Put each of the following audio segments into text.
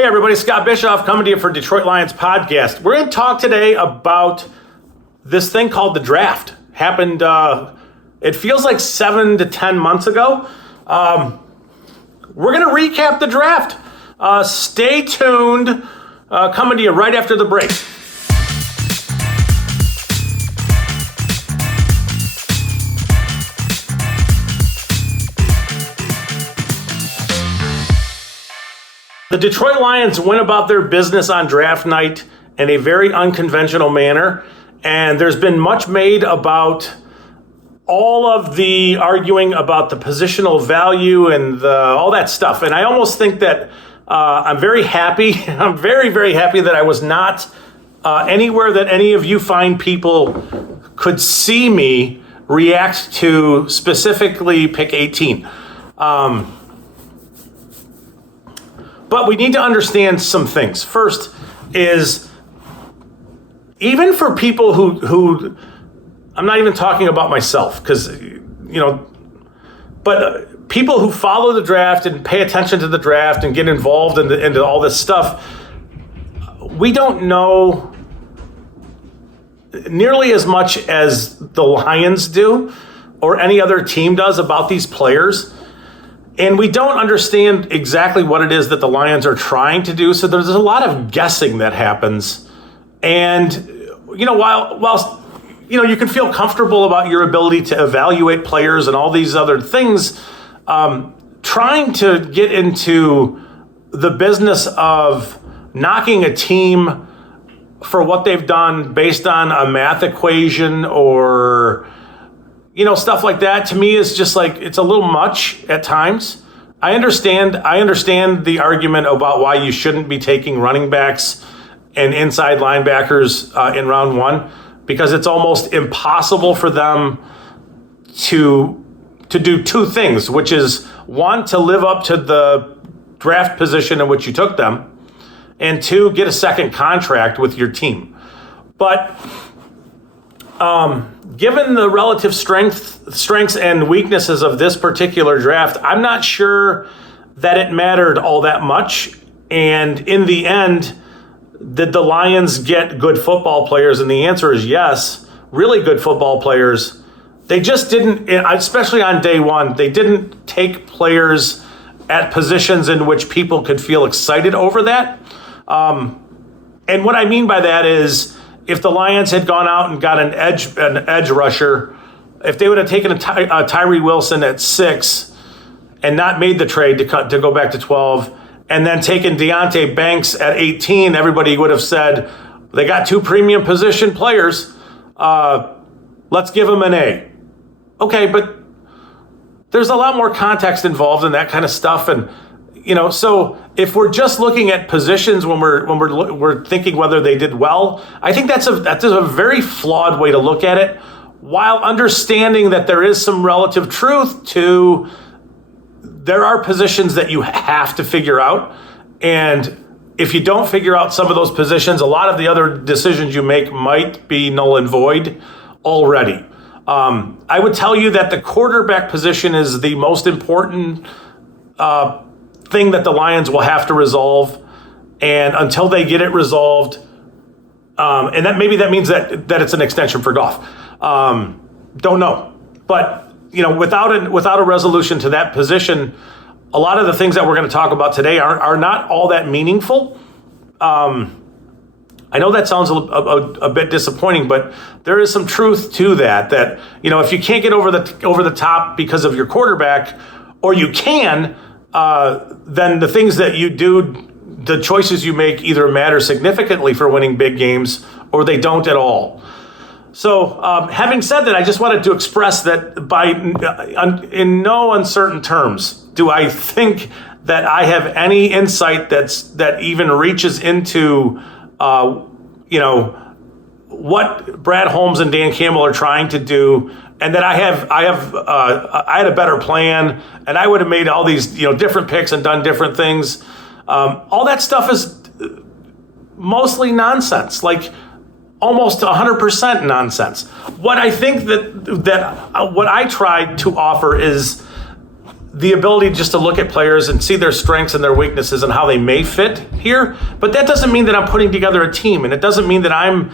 Hey everybody, Scott Bischoff coming to you for Detroit Lions podcast. We're going to talk today about this thing called the draft. Happened, it feels like 7 to 10 months ago. We're going to recap the draft. Stay tuned, coming to you right after the break. The Detroit Lions went about their business on draft night in a very unconventional manner, and there's been much made about all of the arguing about the positional value and all that stuff. And I almost think that I'm very happy. I'm very, very happy that I was not anywhere that any of you fine people could see me react to specifically pick 18. But we need to understand some things. First is, even for people who I'm not even talking about myself, because, but people who follow the draft and pay attention to the draft and get involved into all this stuff, we don't know nearly as much as the Lions do or any other team does about these players. And we don't understand exactly what it is that the Lions are trying to do. So there's a lot of guessing that happens. And, while you can feel comfortable about your ability to evaluate players and all these other things, trying to get into the business of knocking a team for what they've done based on a math equation or stuff like that, to me is just like, it's a little much at times. I understand the argument about why you shouldn't be taking running backs and inside linebackers in round one, because it's almost impossible for them to do two things, which is, one, to live up to the draft position in which you took them, and two, get a second contract with your team. But given the relative strengths and weaknesses of this particular draft, I'm not sure that it mattered all that much. And in the end, did the Lions get good football players? And the answer is yes, really good football players. They just didn't, especially on day one, they didn't take players at positions in which people could feel excited over that. And what I mean by that is, if the Lions had gone out and got an edge rusher, if they would have taken a Tyree Wilson at 6 and not made the trade to go back to 12, and then taken Deonte Banks at 18, everybody would have said, they got two premium position players. Let's give them an A. Okay, but there's a lot more context involved in that kind of stuff, and so if we're just looking at positions when we're thinking whether they did well, I think that's a very flawed way to look at it, while understanding that there is some relative truth to, there are positions that you have to figure out. And if you don't figure out some of those positions, a lot of the other decisions you make might be null and void already. I would tell you that the quarterback position is the most important thing that the Lions will have to resolve, and until they get it resolved, and that means that it's an extension for Goff. Don't know, but without a resolution to that position, a lot of the things that we're going to talk about today are not all that meaningful. I know that sounds a bit disappointing, but there is some truth to that. That if you can't get over the top because of your quarterback, or you can. Then the things that you do, the choices you make, either matter significantly for winning big games or they don't at all. So having said that, I just wanted to express that in no uncertain terms do I think that I have any insight that even reaches into what Brad Holmes and Dan Campbell are trying to do, and that I had a better plan, and I would have made all these different picks and done different things. All that stuff is mostly nonsense, like almost 100% nonsense. What I think that what I tried to offer is the ability just to look at players and see their strengths and their weaknesses and how they may fit here. But that doesn't mean that I'm putting together a team, and it doesn't mean that I'm,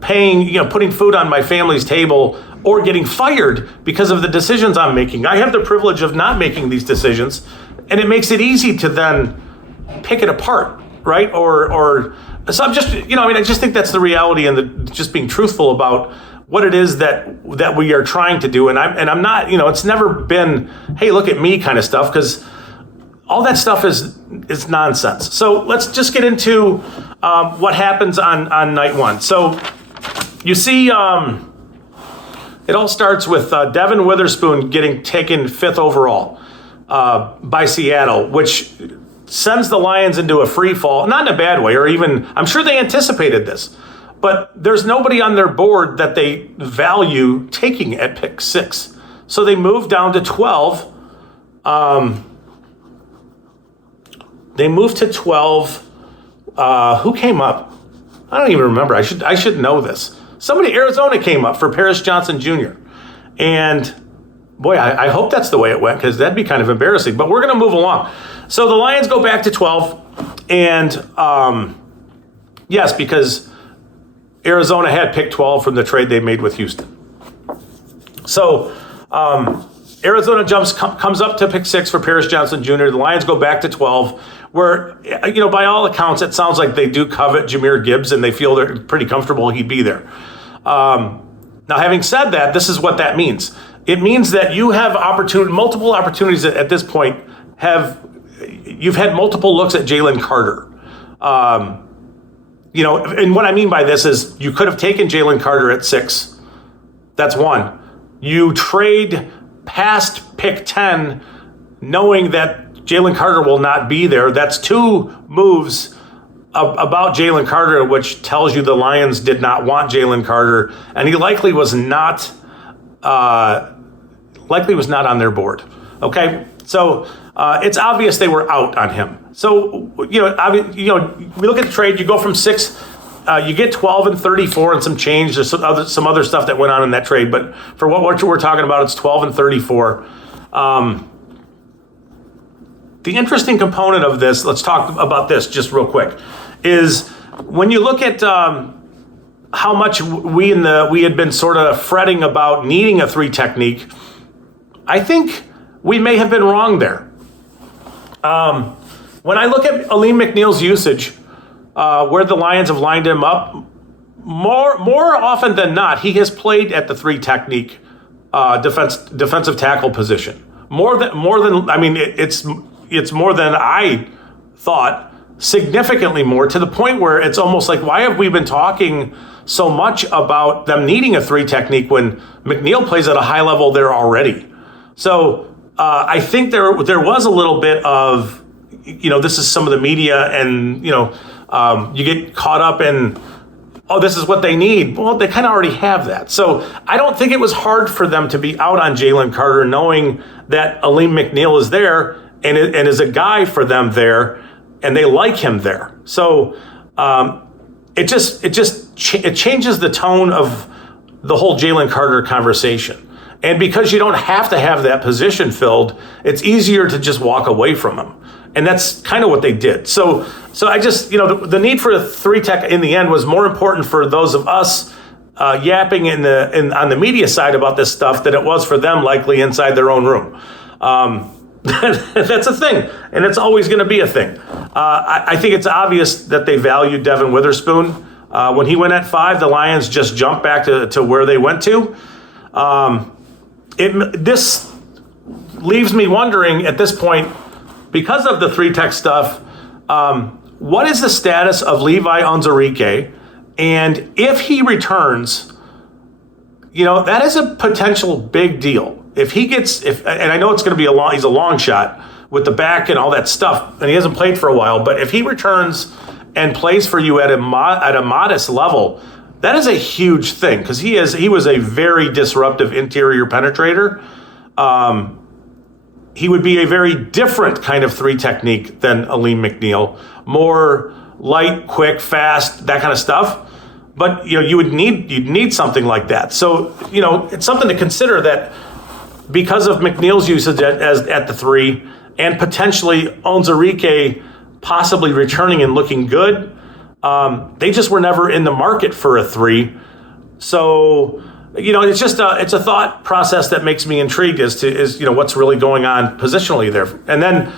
putting food on my family's table or getting fired because of the decisions I'm making. I have the privilege of not making these decisions, and it makes it easy to then pick it apart, right? Or so I'm just, I just think that's the reality, and just being truthful about what it is that we are trying to do. And I'm not, it's never been, hey, look at me kind of stuff, because all that stuff is nonsense. So let's just get into what happens on night one. So you see, it all starts with Devin Witherspoon getting taken 5th overall by Seattle, which sends the Lions into a free fall, not in a bad way, or even, I'm sure they anticipated this, but there's nobody on their board that they value taking at pick 6. So they moved down to 12. They moved to 12. Who came up? I don't even remember. I should know this. Arizona came up for Paris Johnson Jr. And boy, I hope that's the way it went, because that'd be kind of embarrassing. But we're going to move along. So the Lions go back to 12. And yes, because Arizona had picked 12 from the trade they made with Houston. So Arizona comes up to pick 6 for Paris Johnson Jr. The Lions go back to 12, where, by all accounts, it sounds like they do covet Jahmyr Gibbs, and they feel they're pretty comfortable he'd be there. Now, having said that, this is what that means. It means that you have multiple opportunities at this point. You've had multiple looks at Jalen Carter. And what I mean by this is you could have taken Jalen Carter at 6. That's one. You trade past pick 10 knowing that Jalen Carter will not be there. That's 2 moves about Jalen Carter, which tells you the Lions did not want Jalen Carter, and he likely was not on their board. Okay, so it's obvious they were out on him. So we look at the trade. You go from 6, you get 12 and 34 and some change. There's some other stuff that went on in that trade, but for what we're talking about, it's 12 and 34. The interesting component of this, let's talk about this just real quick, is when you look at how much we had been sort of fretting about needing a 3 technique, I think we may have been wrong there. When I look at Alim McNeill's usage, where the Lions have lined him up, more often than not, he has played at the 3 technique defensive tackle position. It's more than I thought, significantly more, to the point where it's almost like, why have we been talking so much about them needing a 3 technique when McNeill plays at a high level there already? So I think there was a little bit of, this is some of the media, and, you get caught up in, oh, this is what they need. Well, they kind of already have that. So I don't think it was hard for them to be out on Jalen Carter, knowing that Alim McNeill is there and is a guy for them there, and they like him there. So it changes the tone of the whole Jalen Carter conversation. And because you don't have to have that position filled, it's easier to just walk away from him. And that's kind of what they did. So I just, the need for a 3 tech in the end was more important for those of us yapping on the media side about this stuff than it was for them, likely inside their own room. That's a thing, and it's always going to be a thing. I think it's obvious that they valued Devin Witherspoon. When he went at 5, the Lions just jumped back to where they went to. This leaves me wondering at this point, because of the 3 tech stuff, what is the status of Levi Onwuzurike? And if he returns, that is a potential big deal. If he gets, and I know it's going to be he's a long shot with the back and all that stuff, and he hasn't played for a while, but if he returns and plays for you at a modest level, that is a huge thing, because he was a very disruptive interior penetrator. He would be a very different kind of 3 technique than Alim McNeill, more light, quick, fast, that kind of stuff. But you'd need something like that. So it's something to consider, that because of McNeil's usage at the 3, and potentially Onwuzurike possibly returning and looking good, they just were never in the market for a 3. So, it's just it's a thought process that makes me intrigued as to what's really going on positionally there. And then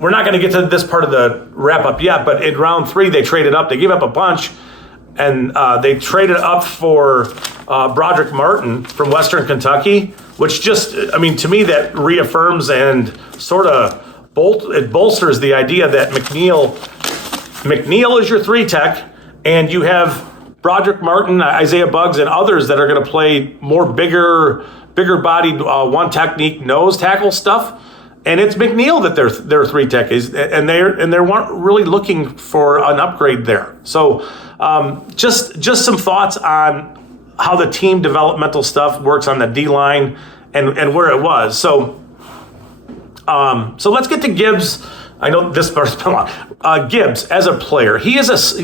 we're not going to get to this part of the wrap up yet, but in round 3 they traded up. They gave up a bunch, and they traded up for Broderick Martin from Western Kentucky, which to me that reaffirms and sort of bolsters the idea that McNeil is your 3 tech, and you have Broderick Martin, Isaiah Buggs, and others that are going to play more bigger bodied one technique nose tackle stuff. And it's McNeil that their 3 tech is, and they weren't really looking for an upgrade there. So just some thoughts on how the team developmental stuff works on the D line and where it was. So let's get to Gibbs. I know this part's been long. Gibbs as a player, he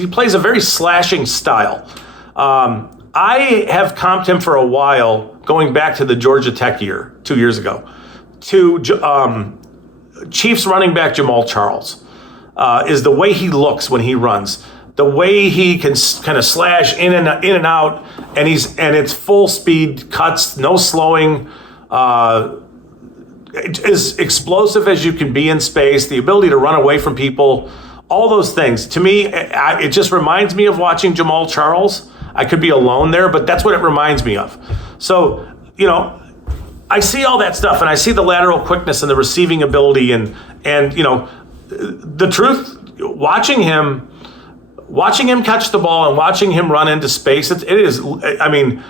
plays a very slashing style. I have comped him for a while, going back to the Georgia Tech year 2 years ago, to Chiefs running back Jamal Charles. Is the way he looks when he runs, the way he can kind of slash in and out, and it's full speed cuts, no slowing. As explosive as you can be in space, the ability to run away from people, all those things. To me, it just reminds me of watching Jamal Charles. I could be alone there, but that's what it reminds me of. So, I see all that stuff, and I see the lateral quickness and the receiving ability, and the truth, watching him catch the ball and watching hhim run into space, it is. I mean,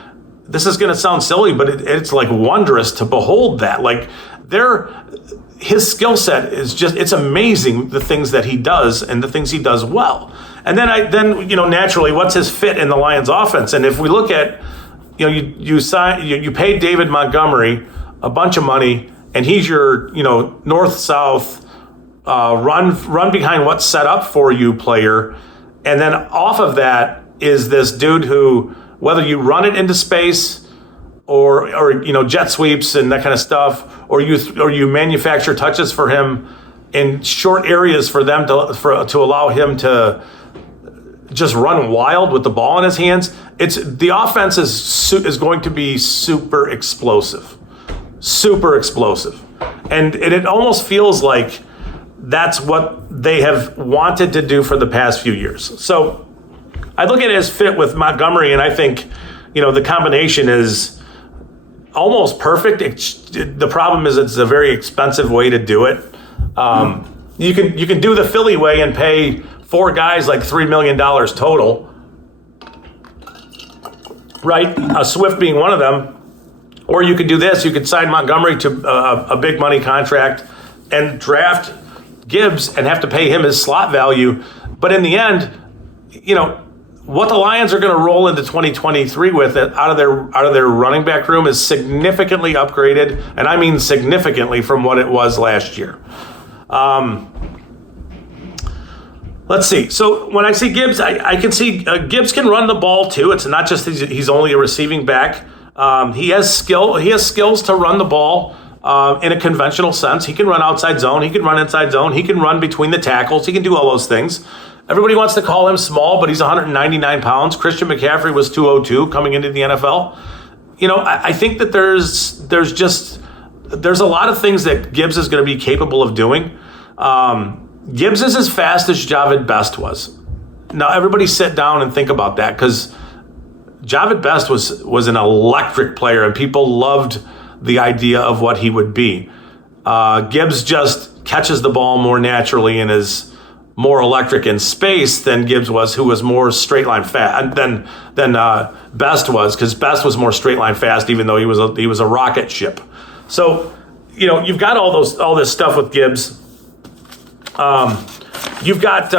this is going to sound silly, but it's like wondrous to behold that. Like his skill set is it's amazing, the things that he does and the things he does well. And then naturally, what's his fit in the Lions offense? And if we look at, you paid David Montgomery a bunch of money, and he's your north-south run behind what's set up for you player. And then off of that is this dude who, whether you run it into space or jet sweeps and that kind of stuff, or you manufacture touches for him in short areas for them to allow him to just run wild with the ball in his hands. The offense is going to be super explosive, and it almost feels like that's what they have wanted to do for the past few years. So I look at his fit with Montgomery, and I think the combination is almost perfect. The problem is it's a very expensive way to do it. You can do the Philly way and pay 4 guys like $3 million total, right? Swift being one of them. Or you could do this. You could sign Montgomery to a big money contract and draft Gibbs and have to pay him his slot value. But in the end, what the Lions are going to roll into 2023 with it out of their running back room is significantly upgraded, and I mean significantly from what it was last year. Let's see. So when I see Gibbs, I can see Gibbs can run the ball too. It's not just he's only a receiving back. He has skill. He has skills to run the ball in a conventional sense. He can run outside zone. He can run inside zone. He can run between the tackles. He can do all those things. Everybody wants to call him small, but he's 199 pounds. Christian McCaffrey was 202 coming into the NFL. I think that there's a lot of things that Gibbs is going to be capable of doing. Gibbs is as fast as Jahmyr Best was. Now, everybody sit down and think about that, because Jahmyr Best was an electric player, and people loved the idea of what he would be. Gibbs just catches the ball more naturally and is more electric in space than Gibbs was, who was more straight line fast than Best was, because Best was more straight line fast, even though he was a rocket ship. So, you've got all this stuff with Gibbs. You've got,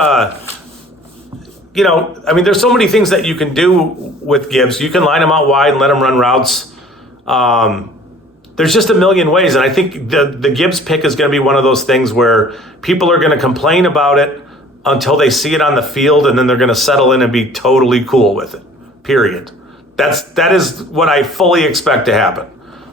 there's so many things that you can do with Gibbs. You can line him out wide and let him run routes. There's just a million ways, and I think the Gibbs pick is going to be one of those things where people are going to complain about it until they see it on the field, and then they're going to settle in and be totally cool with it, period. That is what I fully expect to happen.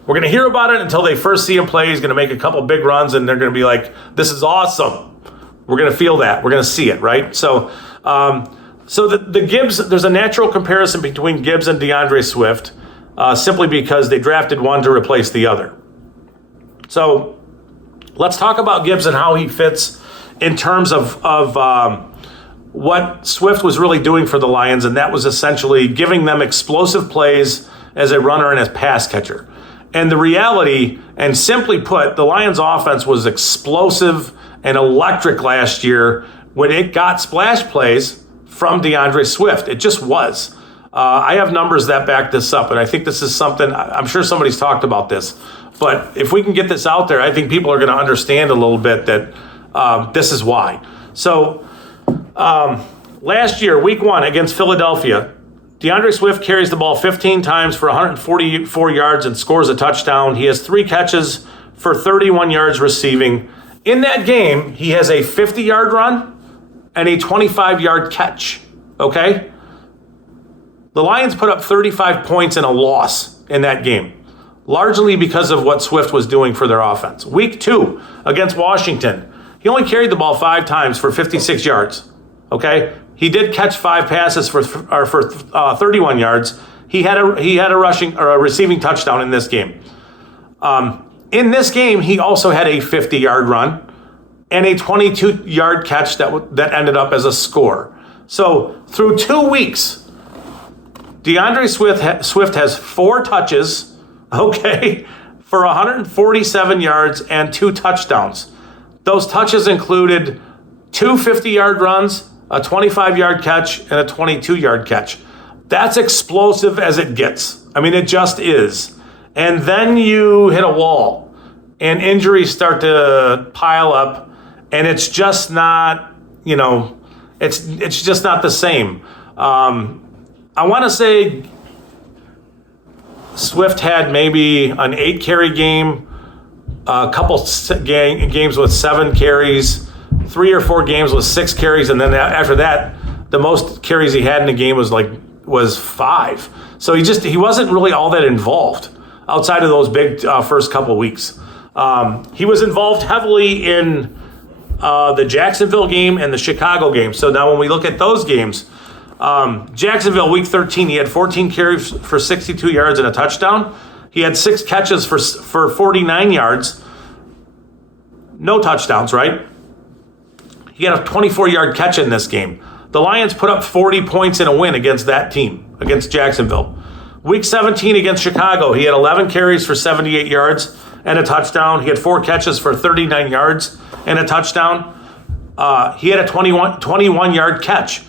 We're going to hear about it until they first see him play. He's going to make a couple big runs, and they're going to be like, this is awesome. We're going to feel that. We're going to see it, right? So the Gibbs, there's a natural comparison between Gibbs and DeAndre Swift, simply because they drafted one to replace the other. So let's talk about Gibbs and how he fits in terms of what Swift was really doing for the Lions, and that was essentially giving them explosive plays as a runner and as pass catcher. And the reality, and simply put, the Lions offense was explosive and electric last year when it got splash plays from DeAndre Swift. It just was. I have numbers that back this up, and I think this is something, I'm sure somebody's talked about this, but if we can get this out there, I think people are going to understand a little bit that this is why. So last year, week 1 against Philadelphia, DeAndre Swift carries the ball 15 times for 144 yards and scores a touchdown. He has 3 catches for 31 yards receiving. In that game, he has a 50-yard run and a 25-yard catch, okay? The Lions put up 35 points in a loss in that game, largely because of what Swift was doing for their offense. Week 2 against Washington, he only carried the ball 5 times for 56 yards, okay? He did catch 5 passes for 31 yards. He had a rushing or a receiving touchdown in this game. In this game, he also had a 50-yard run and a 22-yard catch that ended up as a score. So through 2 weeks, DeAndre Swift has 4 touches, okay, for 147 yards and 2 touchdowns. Those touches included 2 50-yard runs, a 25-yard catch, and a 22-yard catch. That's explosive as it gets. I mean, it just is. And then you hit a wall, and injuries start to pile up, and it's just not, it's just not the same. I want to say Swift had maybe an 8-carry game, a couple games with 7 carries, 3 or 4 games with 6 carries, and then after that, the most carries he had in the game was 5. So he wasn't really all that involved outside of those big first couple weeks. He was involved heavily in the Jacksonville game and the Chicago game. So now when we look at those games, Jacksonville, week 13, he had 14 carries for 62 yards and a touchdown. He had 6 catches for 49 yards. No touchdowns, right? He had a 24-yard catch in this game. The Lions put up 40 points in a win against that team, against Jacksonville. Week 17 against Chicago, he had 11 carries for 78 yards and a touchdown. He had 4 catches for 39 yards and a touchdown. He had a 21-yard catch.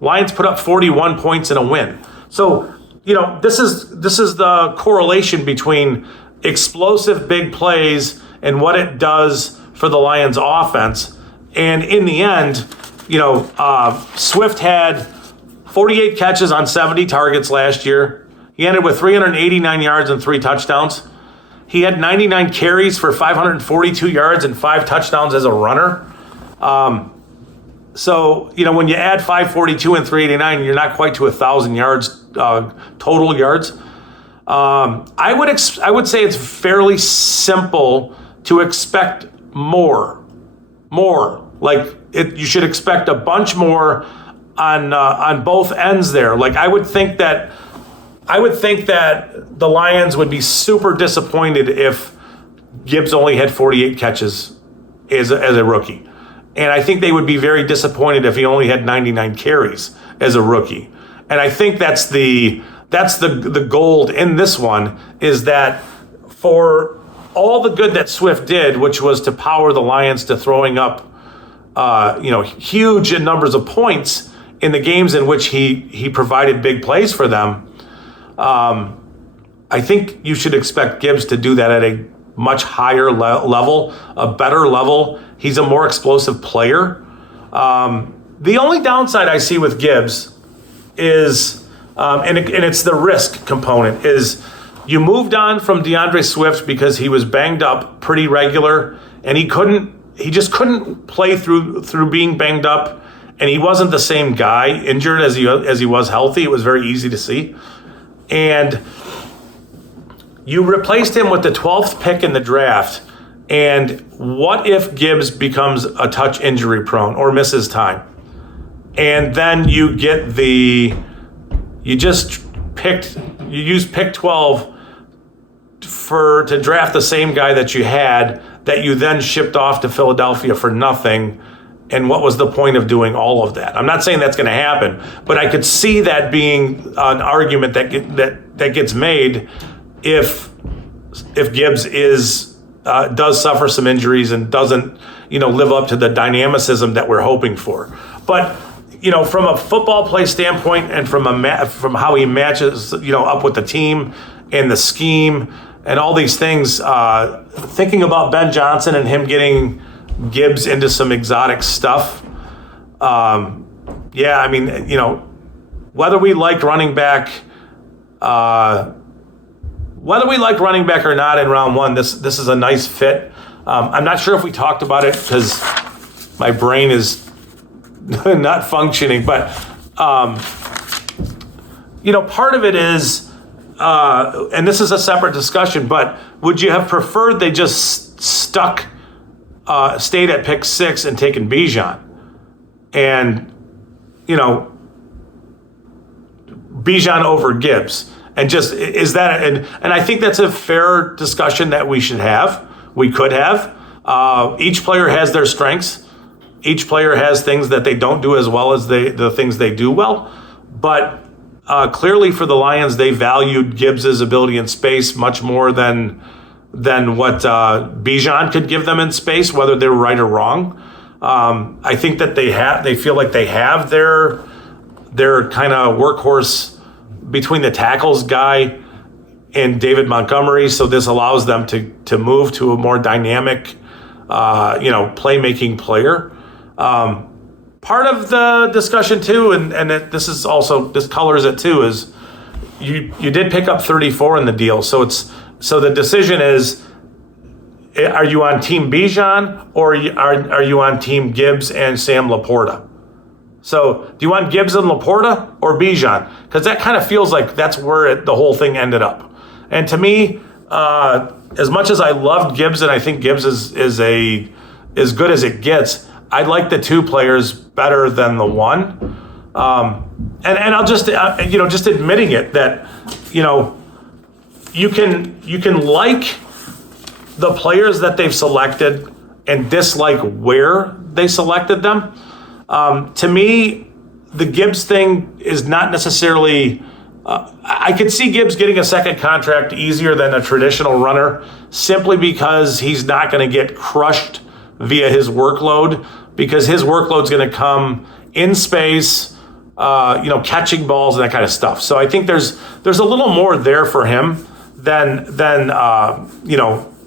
Lions put up 41 points in a win. So, this is the correlation between explosive big plays and what it does for the Lions offense. And in the end, Swift had 48 catches on 70 targets last year. He ended with 389 yards and 3 touchdowns. He had 99 carries for 542 yards and 5 touchdowns as a runner. So, when you add 542 and 389, you're not quite to 1,000 yards, total yards. I would say it's fairly simple to expect more. You should expect a bunch more on both ends there. I would think that the Lions would be super disappointed if Gibbs only had 48 catches as a rookie. And I think they would be very disappointed if he only had 99 carries as a rookie. And I think that's the gold in this one, is that for all the good that Swift did, which was to power the Lions to throwing up huge numbers of points in the games in which he provided big plays for them, I think you should expect Gibbs to do that at a much higher level, a better level. He's a more explosive player. The only downside I see with Gibbs is, and it's the risk component, is you moved on from DeAndre Swift because he was banged up pretty regular, and he just couldn't play through being banged up, and he wasn't the same guy injured as he was healthy. It was very easy to see. And You replaced him with the 12th pick in the draft, and what if Gibbs becomes a touch injury prone or misses time? And then you used pick 12 to draft the same guy that you had, that you then shipped off to Philadelphia for nothing. And what was the point of doing all of that? I'm not saying that's going to happen, but I could see that being an argument that gets made if Gibbs does suffer some injuries and doesn't live up to the dynamicism that we're hoping for. But from a football play standpoint and from how he matches up with the team and the scheme and all these things, thinking about Ben Johnson and him getting Gibbs into some exotic stuff. Whether we liked running back or not in round one, this is a nice fit. I'm not sure if we talked about it because my brain is not functioning, but part of it is, and this is a separate discussion, but would you have preferred they just stayed at pick 6 and taken Bijan, and Bijan over Gibbs, and just is that and I think that's a fair discussion that we could have. Each player has their strengths. Each player has things that they don't do as well as the things they do well, but clearly for the Lions, they valued Gibbs's ability in space much more than what Bijan could give them in space, whether they're right or wrong. I think that they feel like they have their kind of workhorse between the tackles guy and David Montgomery, so this allows them to move to a more dynamic, playmaking player. Part of the discussion too, and this colors it too, is you did pick up 34 in the deal, so the decision is, are you on Team Bijan or are you on Team Gibbs and Sam LaPorta? So do you want Gibbs and LaPorta or Bijan? Because that kind of feels like that's where the whole thing ended up. And to me, as much as I loved Gibbs and I think Gibbs is as good as it gets, I like the two players better than the one. And I'll just just admitting it that you can like the players that they've selected and dislike where they selected them. To me, the Gibbs thing is not necessarily. I could see Gibbs getting a second contract easier than a traditional runner, simply because he's not going to get crushed via his workload, because his workload's going to come in space, catching balls and that kind of stuff. So I think there's a little more there for him than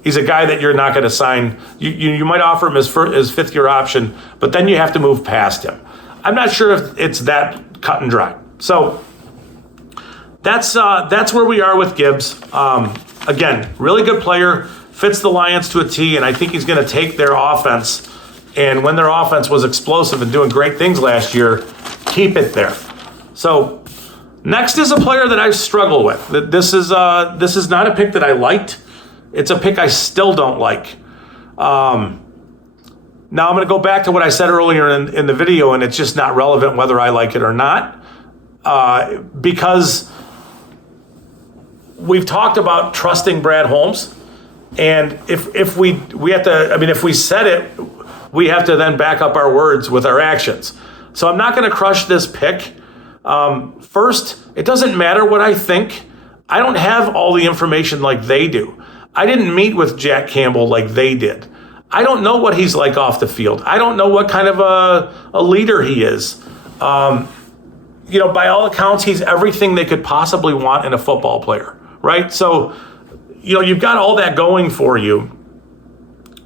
he's a guy that you're not going to sign. You might offer him his fifth year option, but then you have to move past him. I'm not sure if it's that cut and dry. So that's where we are with Gibbs. Again, really good player, fits the Lions to a T, and I think he's going to take their offense. And when their offense was explosive and doing great things last year, keep it there. So next is a player that I struggle with. This is not a pick that I liked. It's a pick I still don't like. Now I'm going to go back to what I said earlier in the video, and it's just not relevant whether I like it or not, because we've talked about trusting Brad Holmes, and if we have to, if we said it, we have to then back up our words with our actions. So I'm not going to crush this pick. First, it doesn't matter what I think. I don't have all the information like they do. I didn't meet with Jack Campbell like they did. I don't know what he's like off the field. I don't know what kind of a leader he is. By all accounts, he's everything they could possibly want in a football player, right? So, you've got all that going for you.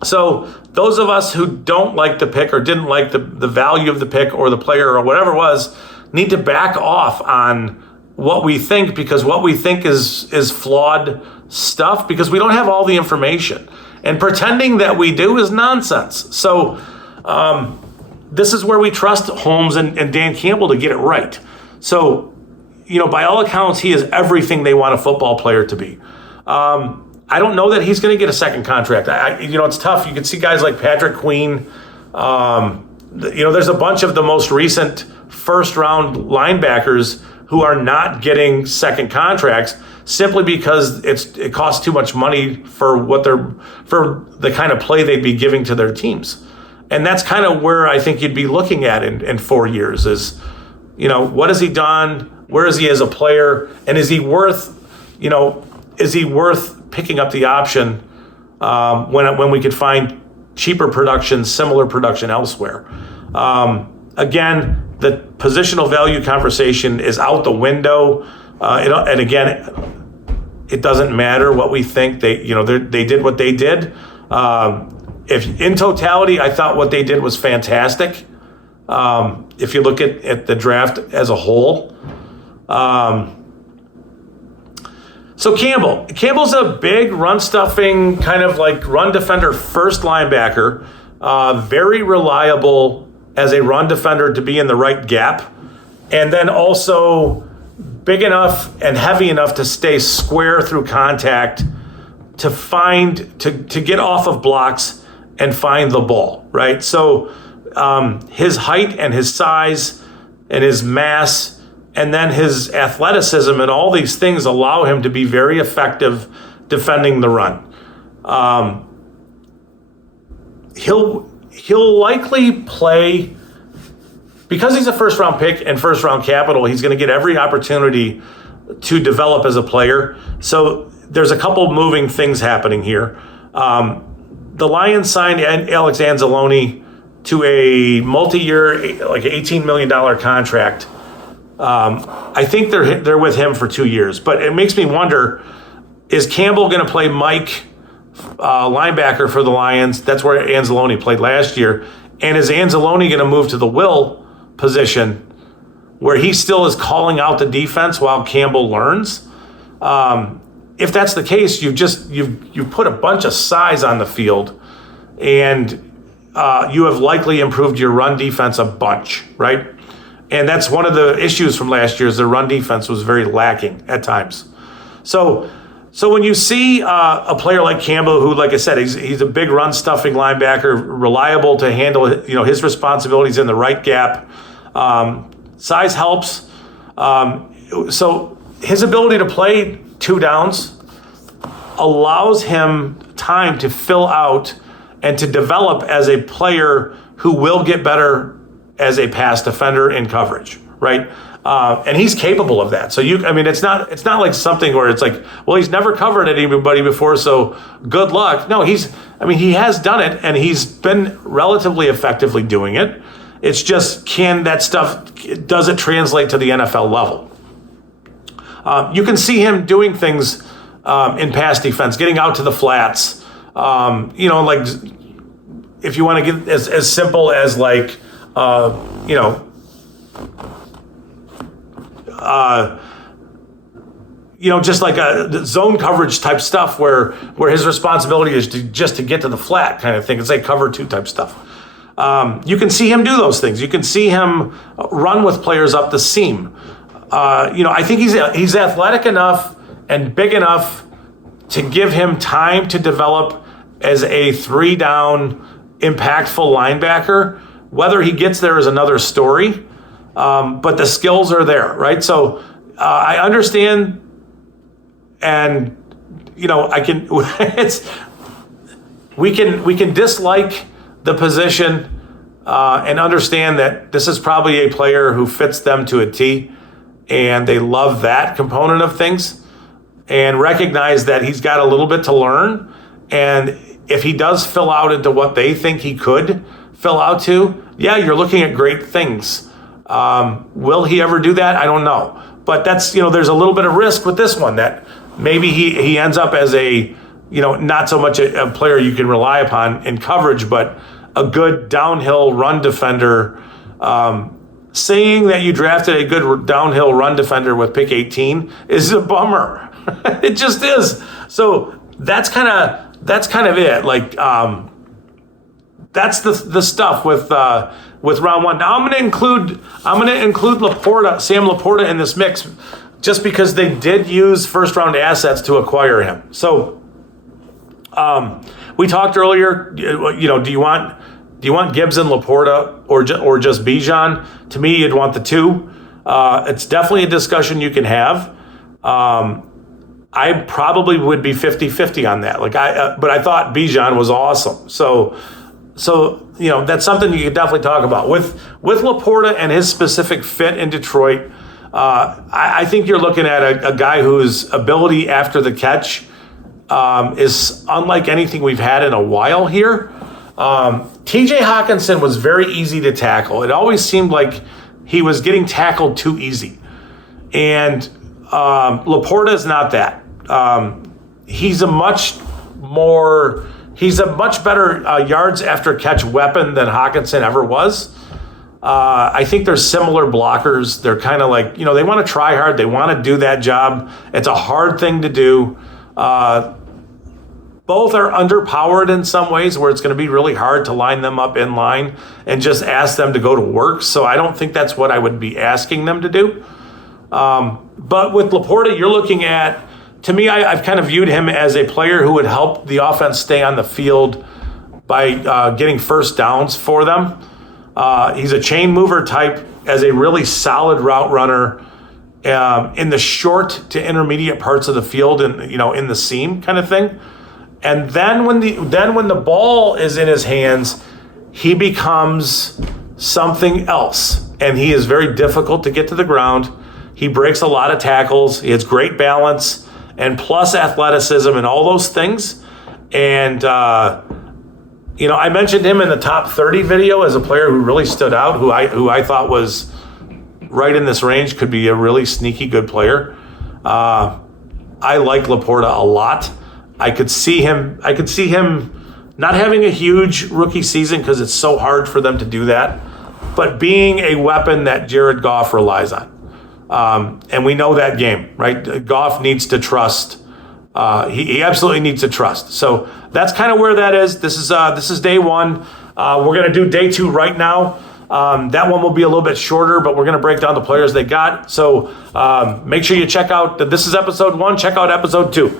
So those of us who don't like the pick or didn't like the value of the pick or the player or whatever it was, need to back off on what we think, because what we think is flawed stuff, because we don't have all the information. And pretending that we do is nonsense. So this is where we trust Holmes and Dan Campbell to get it right. So, by all accounts, he is everything they want a football player to be. I don't know that he's going to get a second contract. It's tough. You can see guys like Patrick Queen. There's a bunch of the most recent first-round linebackers who are not getting second contracts simply because it costs too much money for the kind of play they'd be giving to their teams. And that's kind of where I think you'd be looking at in 4 years is, what has he done? Where is he as a player? And is he worth picking up the option when we could find cheaper production, similar production elsewhere? Again, the positional value conversation is out the window. And again, it doesn't matter what we think. They did what they did. If in totality, I thought what they did was fantastic. If you look at the draft as a whole. So Campbell's a big run-stuffing, kind of like run defender first linebacker, very reliable as a run defender to be in the right gap, and then also big enough and heavy enough to stay square through contact to get off of blocks and find the ball, right? So his height and his size and his mass and then his athleticism and all these things allow him to be very effective defending the run. He'll likely play, because he's a first-round pick and first-round capital, he's going to get every opportunity to develop as a player. So there's a couple moving things happening here. The Lions signed Alex Anzalone to a multi-year, like $18 million contract. I think they're with him for 2 years, but it makes me wonder, is Campbell going to play Mike linebacker for the Lions? That's where Anzalone played last year. And is Anzalone going to move to the will position where he still is calling out the defense while Campbell learns? If that's the case, you've put a bunch of size on the field, and you have likely improved your run defense a bunch, right? And that's one of the issues from last year is the run defense was very lacking at times. So when you see a player like Campbell, who, like I said, he's a big run-stuffing linebacker, reliable to handle his responsibilities in the right gap, size helps. So his ability to play 2 downs allows him time to fill out and to develop as a player who will get better as a pass defender in coverage, right? And he's capable of that. So it's not like something where it's like, well, he's never covered anybody before, so good luck. No, he has done it, and he's been relatively effectively doing it. It's just, does it translate to the NFL level? You can see him doing things in pass defense, getting out to the flats. Like if you want to get as simple as like, just like a zone coverage type stuff where his responsibility is to get to the flat kind of thing. It's like cover 2 type stuff. You can see him do those things. You can see him run with players up the seam. I think he's athletic enough and big enough to give him time to develop as a 3-down impactful linebacker. Whether he gets there is another story, but the skills are there, right? So I understand, and I can. We can dislike the position and understand that this is probably a player who fits them to a T, and they love that component of things, and recognize that he's got a little bit to learn, and if he does fill out into what they think he could fill out to, yeah, you're looking at great things. Will he ever do that? I don't know. But that's, there's a little bit of risk with this one that maybe he ends up as a, not so much a player you can rely upon in coverage, but a good downhill run defender. Saying that you drafted a good downhill run defender with pick 18 is a bummer. It just is. So that's kind of it. Like, that's the stuff with round 1. Now I'm going to include Sam LaPorta in this mix just because they did use first-round assets to acquire him. So we talked earlier, do you want Gibbs and LaPorta or just Bijan? To me, you'd want the two. It's definitely a discussion you can have. I probably would be 50-50 on that. But I thought Bijan was awesome. So that's something you could definitely talk about. With LaPorta and his specific fit in Detroit, I think you're looking at a guy whose ability after the catch is unlike anything we've had in a while here. TJ Hawkinson was very easy to tackle. It always seemed like he was getting tackled too easy. And LaPorta is not that. He's a much better yards after catch weapon than Hawkinson ever was. I think they're similar blockers. They're kind of like, they want to try hard. They want to do that job. It's a hard thing to do. Both are underpowered in some ways where it's going to be really hard to line them up in line and just ask them to go to work. So I don't think that's what I would be asking them to do. But with LaPorta, you're looking at, to me, I've kind of viewed him as a player who would help the offense stay on the field by getting first downs for them. He's a chain mover type as a really solid route runner in the short to intermediate parts of the field and in the seam kind of thing. And then when the ball is in his hands, he becomes something else, and he is very difficult to get to the ground. He breaks a lot of tackles. He has great balance and plus athleticism and all those things. And I mentioned him in the top 30 video as a player who really stood out, who I thought was right in this range, could be a really sneaky good player. I like LaPorta a lot. I could see him not having a huge rookie season because it's so hard for them to do that, but being a weapon that Jared Goff relies on. And we know that game, right? Goff needs to trust. He absolutely needs to trust. So that's kind of where that is. This is day one. We're going to do day two right now. That one will be a little bit shorter, but we're going to break down the players they got. So make sure you check out, this is episode 1. Check out episode 2.